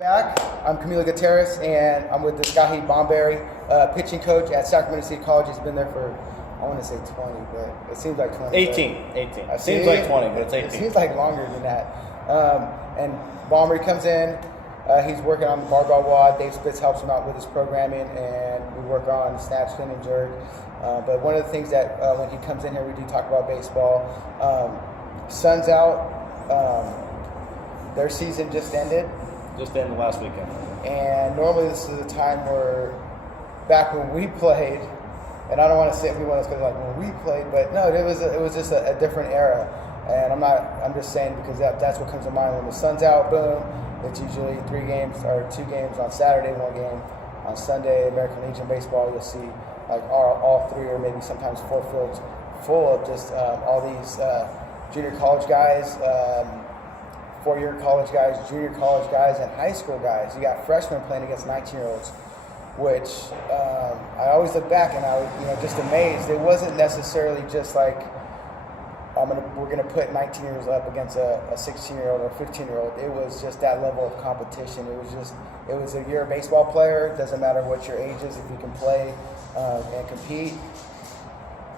Back. I'm Camilo Gutierrez, and I'm with Deskaheh Bomberry, pitching coach at Sacramento City College. He's been there for, I want to say 20, but it seems like 20. 18. It seems like 20, but it's 18. It seems like longer than that. And Bomberry comes in. He's working on the barbell WOD. Dave Spitz helps him out with his programming, and we work on snatch, clean, and jerk. But one of the things that when he comes in here, we do talk about baseball. Sun's out. Their season just ended. Just ended last weekend. And normally this is a time where, back when we played, and I don't want to say we want to because like when we played, but no, it was just a different era. And I'm just saying because that's what comes to mind when the sun's out. Boom, it's usually 3 games or 2 games on Saturday, 1 game on Sunday. American Legion baseball, you'll see like all 3 or maybe sometimes 4 fields full of just all these junior college guys. 4-year college guys, junior college guys, and high school guys. You got freshmen playing against 19-year-olds, which I always look back and I was, just amazed. It wasn't necessarily just like we're gonna put 19-year-olds up against a 16-year-old or 15-year-old. It was just that level of competition. It was a you're a baseball player. It doesn't matter what your age is if you can play and compete.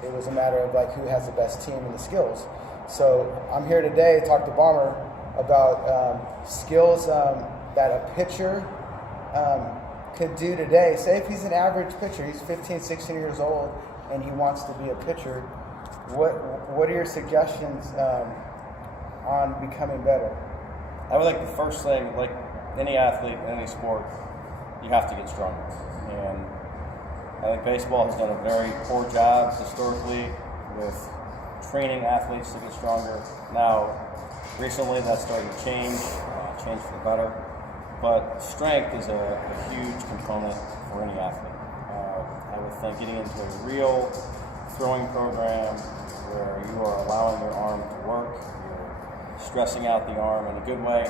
It was a matter of like who has the best team and the skills. So I'm here today to talk to Bomber about skills that a pitcher could do today. Say if he's an average pitcher, he's 15, 16 years old, and he wants to be a pitcher, what are your suggestions on becoming better? I would like the first thing, like any athlete in any sport, you have to get stronger. And I think baseball has done a very poor job historically with training athletes to get stronger. Now, recently that's starting to change for the better. But strength is a huge component for any athlete. I would think getting into a real throwing program where you are allowing your arm to work, you're stressing out the arm in a good way,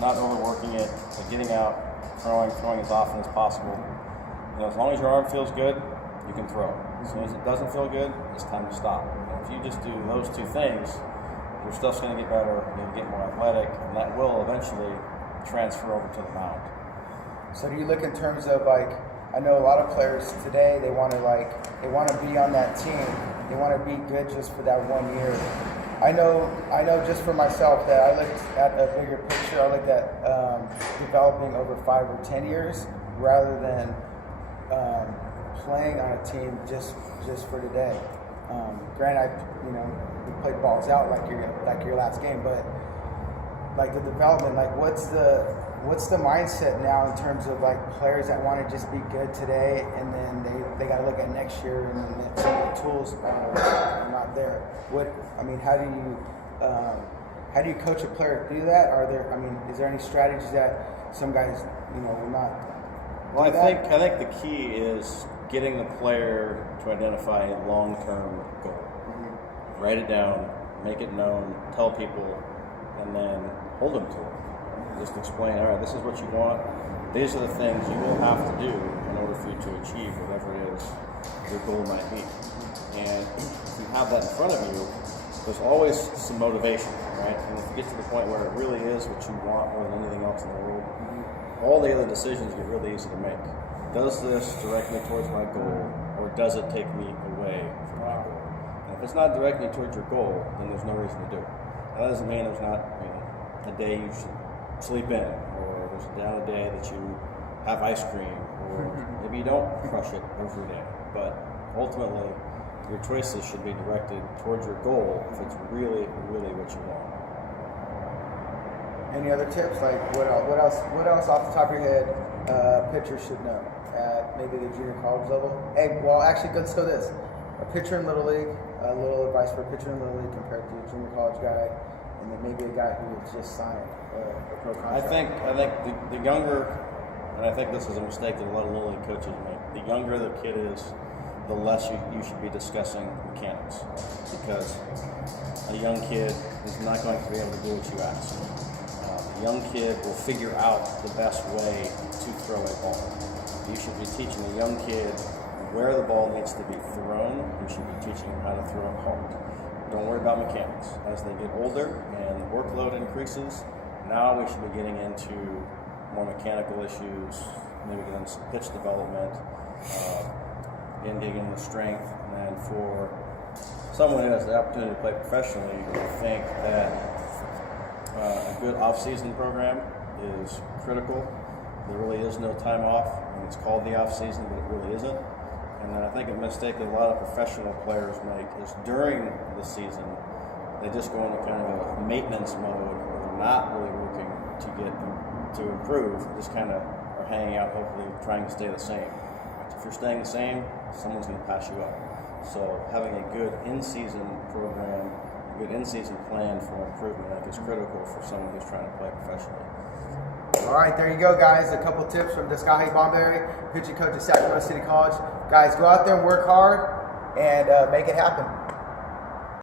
not overworking it, but getting out, throwing as often as possible. As long as your arm feels good, you can throw. As soon as it doesn't feel good, it's time to stop. And if you just do those 2 things, your stuff's going to get better, you'll get more athletic, and that will eventually transfer over to the mound. So do you look in terms of like, I know a lot of players today, they want to be on that team. They want to be good just for that 1 year. I know just for myself that I looked at a bigger picture. I looked at developing over 5 or 10 years rather than playing on a team just for today. Granted, we played balls out like your last game, but like the development, like what's the mindset now in terms of like players that want to just be good today, and then they got to look at next year, and then some of the tools are not there. How do you coach a player to do that? Is there any strategies that some guys will not? Well, I think the key is getting the player to identify a long-term goal. Mm-hmm. Write it down, make it known, tell people, and then hold them to it. Just explain, all right, this is what you want. These are the things you will have to do in order for you to achieve whatever it is your goal might be. And if you have that in front of you, there's always some motivation, right? And if you get to the point where it really is what you want more than anything else in the world, all the other decisions get really easy to make. Does this direct me towards my goal, or does it take me away from my goal? And if it's not directly towards your goal, then there's no reason to do it. That doesn't mean there's not a day you should sleep in, or there's a day that you have ice cream, or maybe you don't crush it every day. But ultimately, your choices should be directed towards your goal if it's really, really what you want. Any other tips? Like what else off the top of your head pitchers should know at maybe the junior college level? Actually, let's go this. A pitcher in Little League, a little advice for a pitcher in Little League compared to a junior college guy, and then maybe a guy who has just signed a pro contract. I think the younger, and I think this is a mistake that a lot of Little League coaches make, the younger the kid is, the less you should be discussing mechanics, because a young kid is not going to be able to do what you ask. A young kid will figure out the best way to throw a ball. You should be teaching a young kid where the ball needs to be thrown. You should be teaching them how to throw it hard. Don't worry about mechanics. As they get older and the workload increases, now we should be getting into more more mechanical issues, maybe get into some pitch development, and digging into strength. And for someone who has the opportunity to play professionally, I think that a good off-season program is critical. There really is no time off, and it's called the off-season, but it really isn't. And I think a mistake that a lot of professional players make is during the season, they just go into kind of a maintenance mode where they're not really working to improve, just kind of are hanging out, hopefully trying to stay the same. If you're staying the same, someone's going to pass you up. So having a good in-season program, a good in-season plan for improvement, I think is critical for someone who's trying to play professionally. All right, there you go, guys. A couple tips from Deskaheh Bomberry, pitching coach at Sacramento City College. Guys, go out there and work hard and make it happen.